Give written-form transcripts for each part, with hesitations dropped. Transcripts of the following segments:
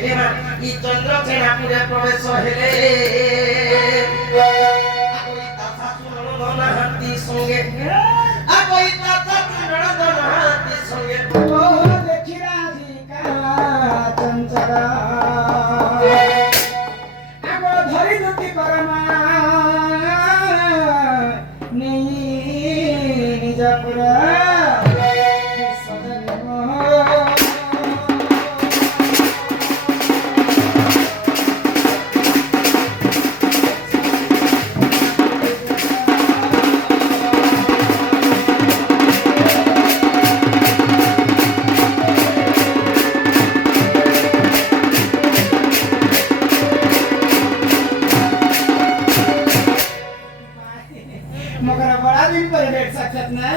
ই চন্দ্র চেনাপুরে প্রবেশ হেলে ওই তাথা চুনন হাতি সঙ্গে ওই তাথা চুনন হাতি সঙ্গে ও দেখি রাধিকা চঞ্চলা আগো ধরি দুটি করমা নেই নিজপুরা मगर बड़ा दिन पर बैठ सकत ना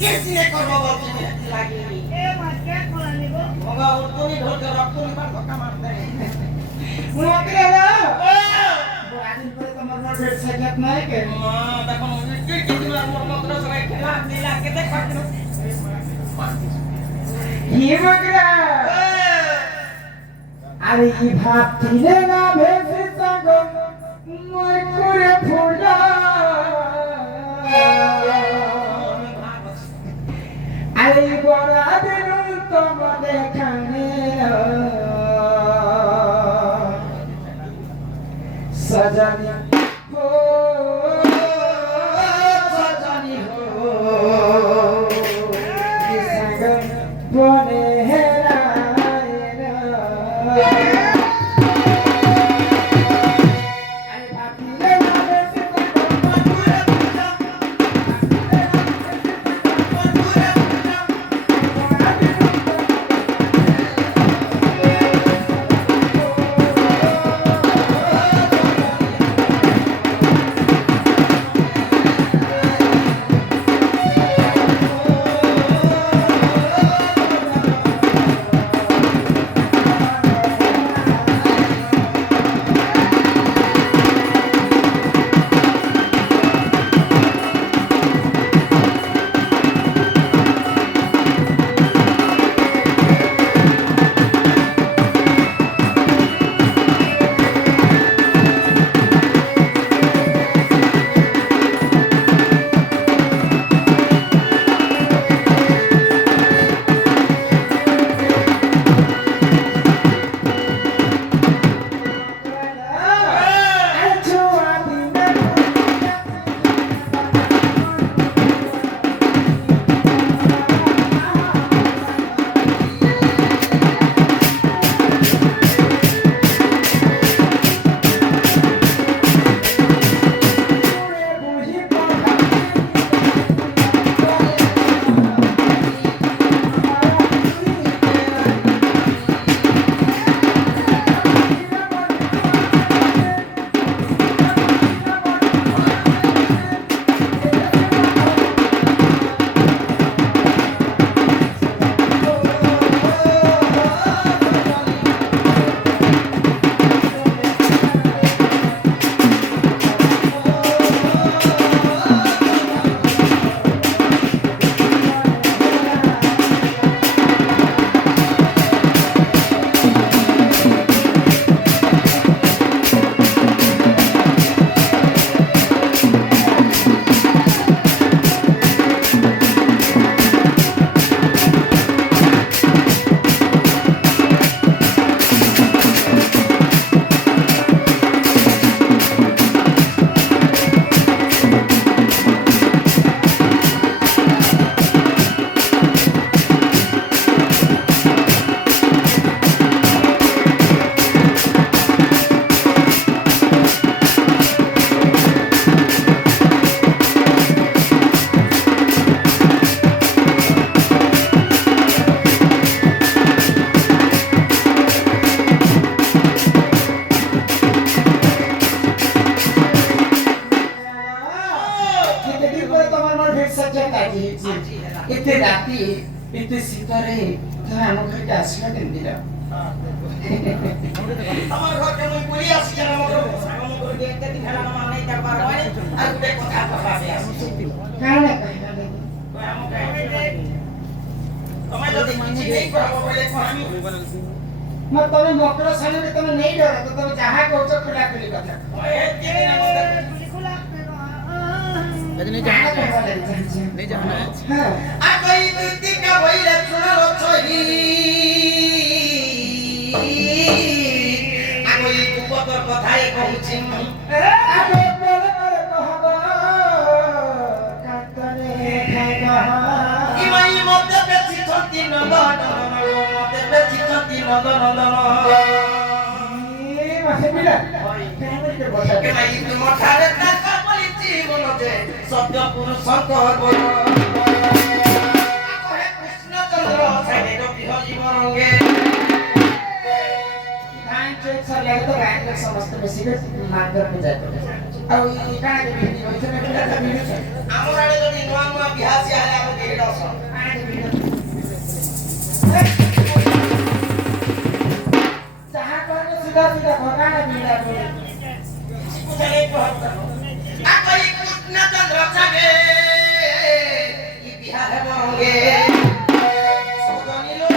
कैसे करो बाबू लागी ए मत क्या खोलाने को होगा उनको नहीं ढोल के रखो नहीं बात धक्का मारते हैं मोकरे ला बड़ा दिन पर तमर ना बैठ सकत ना के देखो कितनी बार मोर मंत्र से खेला नीला के देख ये मगरा अरे ये भातीले ना भेसे संगो मोर कुरे फुला अरे बड़ा दिन तो देखने सजनी हो सजनी हो बने इतने राती इतने सीतारे तो हम घर के आसना दिन दिला আমার ঘর কেমন করি আসি জানা মতো সাগম করে ଏତେ ଦିନ ହେଲା ମାମା ନେଇ ତା ବାର ମାନେ ଆଉ ଗୋଟେ କଥା କହିବାବେ ଆସିଛି କାରଣ କହିଲା ତମେ ଯଦି କିଛି ନେଇ କହିବ ବୋଲେ କହିବି ମୁଁ ତମେ ମକର ସାଙ୍ଗରେ ତମେ ନେଇ ଡର ତ ତମେ ଯାହା କହୁଛ ଖୋଲା ଖୋଲି କଥା नहीं जाना है आ कोई दीदी का भइले सुनो छही आ कोई कुपतर कथाई कहूछि आबे बोले बोले कहबा कातने खाइगा ई मई मते बेची छती नंदन मते बेची छती नंदन ए मासे मिला केमन के बसा के मई तुम ठारे ताका बोली जीवन जे सत्य पुरुष शंकर बोल आ कहे कृष्ण चंद्र साइने जो बिह जीवन रंगे धान चेक सरले तो बैंक में समस्त में सिगरेट मांगर में जाए ଆଉ ଇ କାଣା के भिडी होइछ ने पिला त भिडी छ ଆମର ଆଡେ ଯଦି ନୂଆ ନୂଆ ବିହାସି ହେଲେ ଆମ କେହି ଡସ काଣା के भिडी जहाँ कहने सीधा सीधा भगाना भिडा बोले कुछले कहत आ कोई कृष्ण चंद्र छगे ई बिहा है रंगे सुगनी लो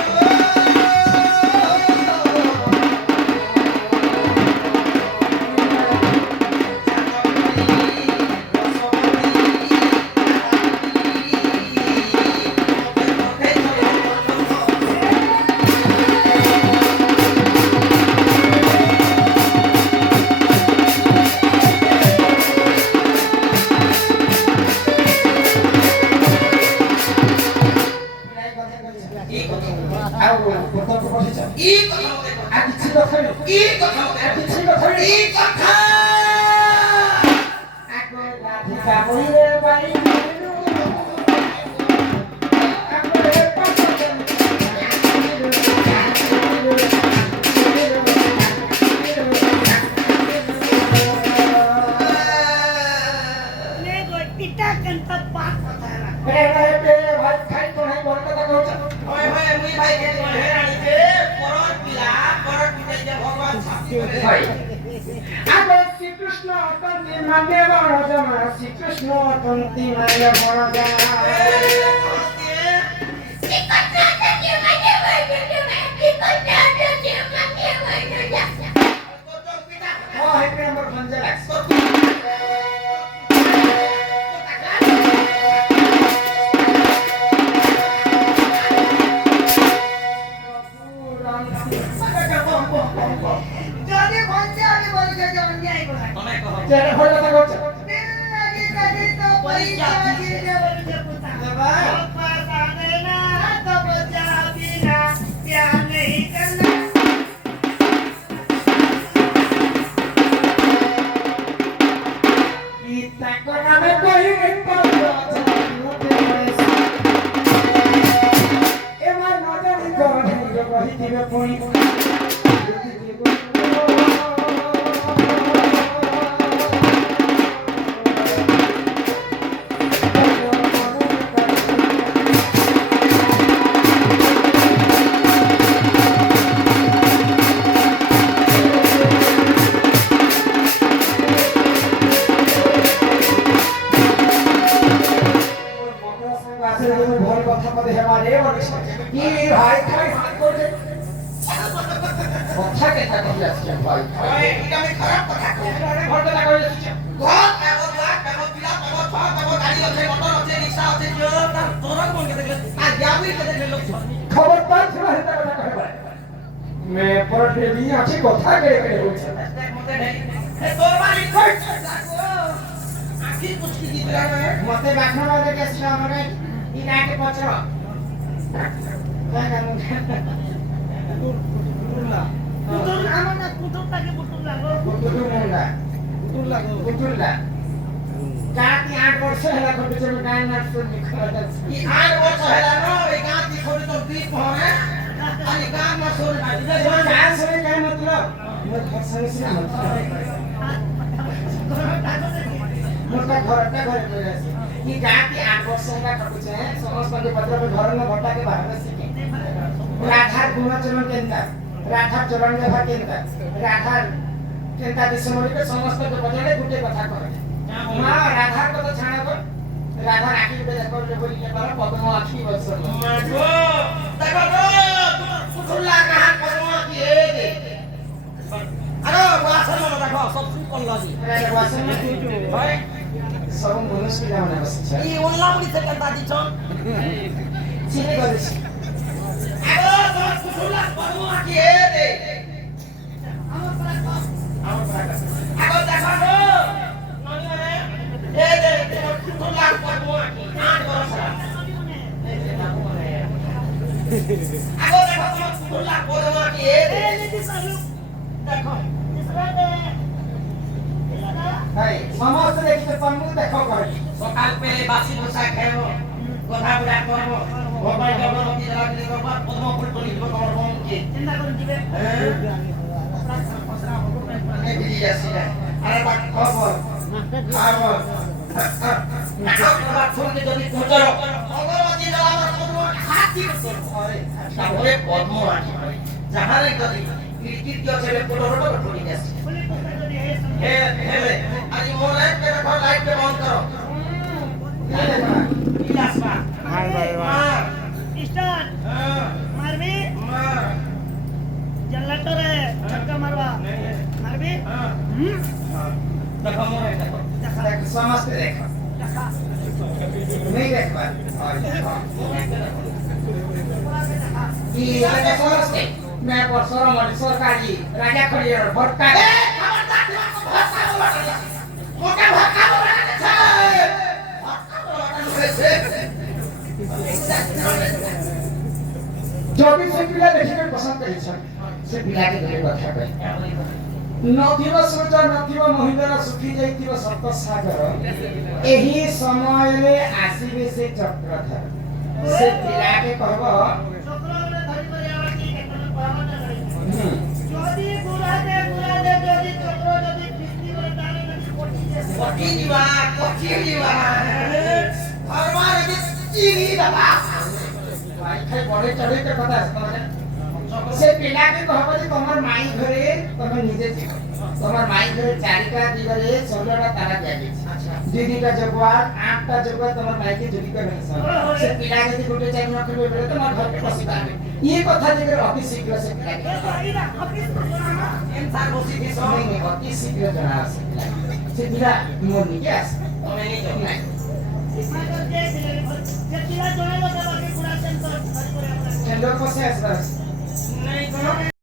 ଆଉ ପତର को पछे छ ई कथा मते आ किछि କଥା ई कथा मते किछि କଥା ई कथा आको राधिका बोले बाई आको रे ले गो पिता कंता पास होता है पे भाई खाई तो नहीं बोल कथा कहछ ओए होए मुई भाई के हेरानी के परत पिता जे भगवान छाती करे भाई आको श्री कृष्ण तंती माने बड़ जमा श्री कृष्ण तंती माने बड़ जमा ओ है पे नंबर भंजा लाग যদি ভঞ্জে আগে বলি যে অন্যায় করা तेरे भोल कथा कहछ লাগে লাগে তো পরিচয় দিয়ে বলি যে পুতা बाबा पासा देना तो बचा बिना प्यार नहीं करना गीता को नाम कोई पालो ए मार नजर को नहीं जो कही दिबे पुणी भोल कथा मते हमारे बनिस की भाई खाई कोटे कथा के था कही आछे भाई ओए इटा में खराब कथा को अरे भोल कथा कही आछे घर पेगो दुआ पेगो पिला पेगो छा पेगो गाड़ी আছে मोटर আছে रिक्शा আছে जो तार तोरा कोन के देखले आ जाबी के देखले लोग खबर पाई छला हेता कथा कहे भाई मैं पर डेली आछे कथा करे होछ मते नहीं ए तोर बारी खोज जाको आखिर कुछ की दिला में मते बाखना वाले के असला हमरे ई नाटे पचरो का पुरला পুতুল আমার না পুতুল তাকে পুতুল লাগো बुतुल मुंडा पुरला लागो बुतुल्ला जाति 8 वर्ष होला खटे चलो गाय नाच सुन निखला ई 8 वर्ष होला न ए गांव की छोरी तो दीप होने अनि गांव में सोर भाई जो जान सुने क्या मतलब मैं घर संग से मोटा घरटा घर पे रहसी ई जाति 8 वर्ष होला खटे छे समस्त के पत्र पे घर में भट्टा के बाहर से राठार गुण चलन केनता राठार चलन के केनता राठार কেনতা দিশমরিকে সমস্ত বদলে গুটে কথা কয় মা রাধার কথা ছাড়া কর রাধা আখি গুটে দেখো বলি কে তার পদ্ম আখি বসল মাগো দেখো গো পুতুলা কাহা পদ্ম কি এ দে আরে ওয়াসন মনে দেখো সব শুন করলাজি রে ওয়াসন না তুই ভাই সব মনুষ্য কি না বসছে ই ওল্লা মুড়ি থেকে কেনতা দিছন চিনি করিস আরে তোমার পুতুলা পদ্ম কি এ দে আগো দেখো গো ননি রে এ দে তোমার পুতুলা পদ্ম কি আট বরস আগো দেখো তোমার পুতুলা পদ্ম কি এ দে দেখো ভাই সমস্ত দেখতে পামু দেখো করে সকাল পেলে বাসি বসা খাইব কথা বলা করব মোবাইল ব্যবহার কি জানা দিলে করব পদ্ম ফুল তুলি দিব তোমার বংকে চিন্তা করে দিবে এই বিজি আসি না আরে বাক খবর খবর বাক ফোন যদি পৌঁছালো অগরবাতি জ্বালা আমার পদ্ম হাতি করে তারপরে পদ্ম আনি যাহারে যদি কীর্তি ছেলে ফটো ফটো তুলি আসি বলে কথা যদি হে হে হে আজ মোর লাইট কে দেখো লাইট কে বন্ধ করো বিলাস বা ভাই ভাই ভাই স্টার্ট মারবি জল্লাটো রে ছক্কা মারবা মারবি দেখো মোর দেখো দেখ সমস্ত দেখো नहीं देख पा কি এটা সমস্ত मैं परसों मर सरकारी राजा खड़ियर भटका মোটা ভাকা বলা আছে ভাকা বলা আছে जो भी से पिला देखिके पसंद करी छ से पिला के देखे कथा कहे नथिव सूरज नथिव महिंद्र सुखी जाइतिव सप्त सागर एही समय रे आसीबे से चक्रधर से पिला के कहबो চক্ররে ধরি করে আবার কি কেন পরামর্শ করি যদি গুরাদে যদি চক্র যদি বৃষ্টি করে তাহলে যদি পড়ি যায় পটি দিবা ভগবান চিনি বাবা भाई खाई बड़े चढ़े के कथा है से पिला के कहबो जे तमर माई घरे तमे निजे जी तमर माई घरे चारिटा दिगरे 16टा तारा जागे अच्छा दीदीटा जगवार 8टा जगवार तमर माई के जुड़ी कर नहीं से पिला के गुटे चारि न करबे बेले तमर घर के पसी पाबे ये कथा जे अति शीघ्र से पिला के আইরা অফিস ইনসান বসি দিছ नहीं अति शीघ्र जना से पिला मोर निके आस তুমি নি তো নাই মাগর যে ছিলা জড়ালো দেবাকে গুড়া সেন্টার ধরি করে আমরা टेंडर को से आस নাই কোন